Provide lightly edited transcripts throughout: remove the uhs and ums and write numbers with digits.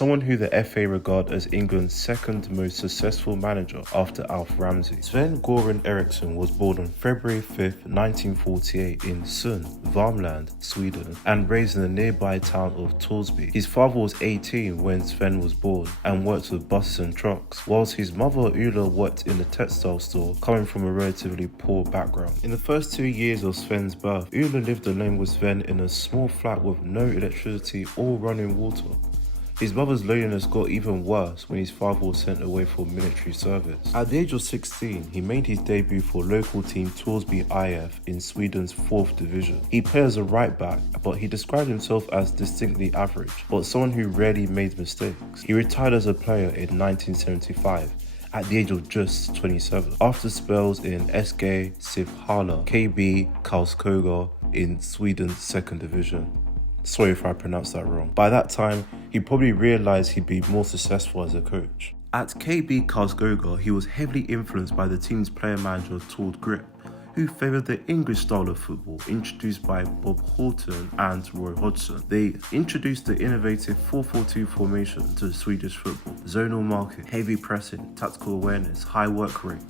someone who the FA regard as England's second most successful manager after Alf Ramsey. Sven-Göran Eriksson was born on February 5th, 1948 in Sund, Värmland, Sweden, and raised in the nearby town of Torsby. His father was 18 when Sven was born and worked with buses and trucks, whilst his mother Ulla worked in a textile store, coming from a relatively poor background. In the first 2 years of Sven's birth, Ulla lived alone with Sven in a small flat with no electricity or running water. His mother's loneliness got even worse when his father was sent away for military service. At the age of 16, he made his debut for local team Torsby IF in Sweden's 4th division. He played as a right back, but he described himself as distinctly average, but someone who rarely made mistakes. He retired as a player in 1975. At the age of just 27, after spells in SG Sifhala, KB Karlskoga in Sweden's 2nd division. Sorry if I pronounced that wrong. By that time, he probably realised he'd be more successful as a coach. At KB Karlskoga, he was heavily influenced by the team's player-manager Tord Grip, who favoured the English style of football introduced by Bob Horton and Roy Hodgson. They introduced the innovative 4-4-2 formation to Swedish football: zonal marking, heavy pressing, tactical awareness, high work rate.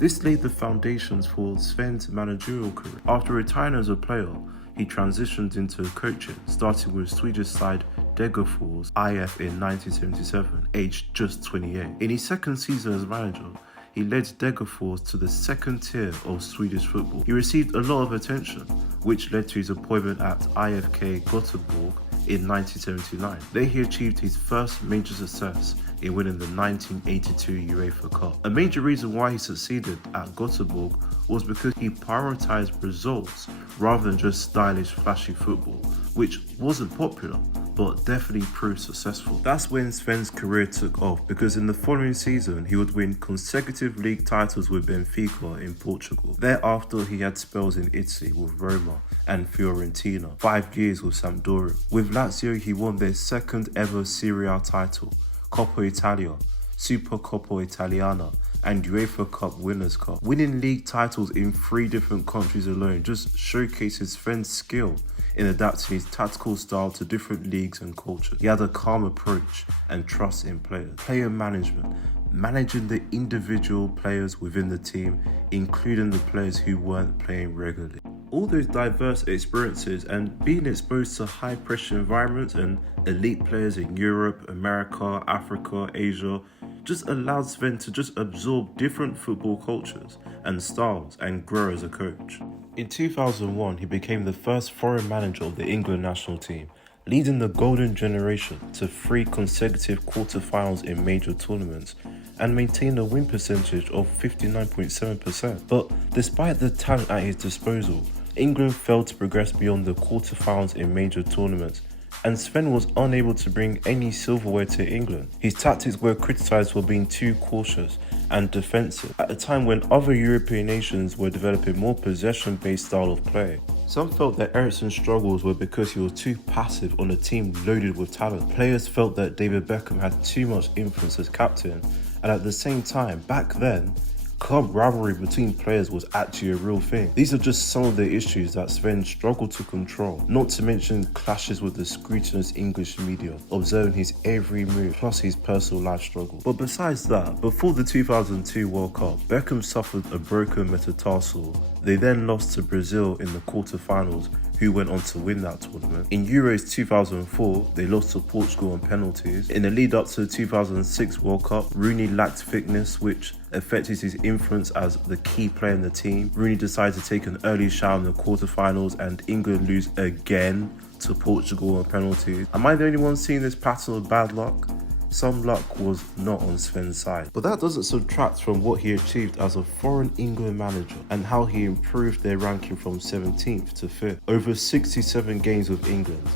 This laid the foundations for Sven's managerial career. After retiring as a player, he transitioned into coaching, starting with Swedish side Degerfors IF in 1977, aged just 28. In his second season as manager, he led Degerfors to the 2nd tier of Swedish football. He received a lot of attention, which led to his appointment at IFK Göteborg in 1979. There he achieved his first major success in winning the 1982 UEFA Cup. A major reason why he succeeded at Göteborg was because he prioritized results rather than just stylish, flashy football, which wasn't popular, but definitely proved successful. That's when Sven's career took off, because in the following season, he would win consecutive league titles with Benfica in Portugal. Thereafter, he had spells in Italy with Roma and Fiorentina, 5 years with Sampdoria. With Lazio, he won their 2nd ever Serie A title, Coppa Italia, Supercoppa Italiana, and UEFA Cup Winners' Cup. Winning league titles in 3 different countries alone just showcases Sven's skill in adapting his tactical style to different leagues and cultures. He had a calm approach and trust in players. Player management, managing the individual players within the team, including the players who weren't playing regularly. All those diverse experiences and being exposed to high pressure environments and elite players in Europe, America, Africa, Asia just allowed Sven to just absorb different football cultures and styles and grow as a coach. In 2001, he became the first foreign manager of the England national team, leading the golden generation to 3 consecutive quarterfinals in major tournaments and maintained a win percentage of 59.7%. But despite the talent at his disposal, England failed to progress beyond the quarterfinals in major tournaments, and Sven was unable to bring any silverware to England. His tactics were criticised for being too cautious and defensive at a time when other European nations were developing more possession-based style of play. Some felt that Eriksson's struggles were because he was too passive on a team loaded with talent. Players felt that David Beckham had too much influence as captain, and at the same time, back then, club rivalry between players was actually a real thing. These are just some of the issues that Sven struggled to control, not to mention clashes with the scrutinous English media, observing his every move, plus his personal life struggle. But besides that, before the 2002 World Cup, Beckham suffered a broken metatarsal. They then lost to Brazil in the quarterfinals, who went on to win that tournament. In Euros 2004, they lost to Portugal on penalties. In the lead up to the 2006 World Cup, Rooney lacked fitness, which affected his influence as the key player in the team. Rooney decided to take an early shower in the quarterfinals, and England lose again to Portugal on penalties. Am I the only one seeing this pattern of bad luck? Some luck was not on Sven's side. But that doesn't subtract from what he achieved as a foreign England manager and how he improved their ranking from 17th to 5th. Over 67 games with England,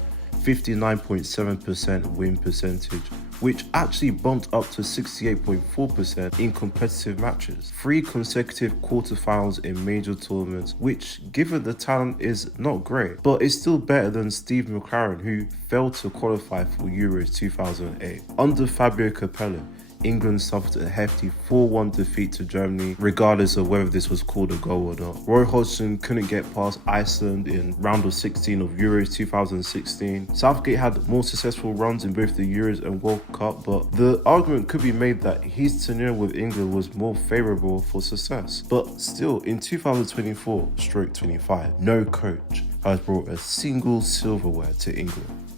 59.7% win percentage, which actually bumped up to 68.4% in competitive matches. 3 consecutive quarterfinals in major tournaments, which given the talent is not great, but it's still better than Steve McLaren, who failed to qualify for Euros 2008. Under Fabio Capello, England suffered a hefty 4-1 defeat to Germany, regardless of whether this was called a goal or not. Roy Hodgson couldn't get past Iceland in round of 16 of Euros 2016. Southgate had more successful runs in both the Euros and World Cup, but the argument could be made that his tenure with England was more favourable for success. But still, in 2024-25, no coach has brought a single silverware to England.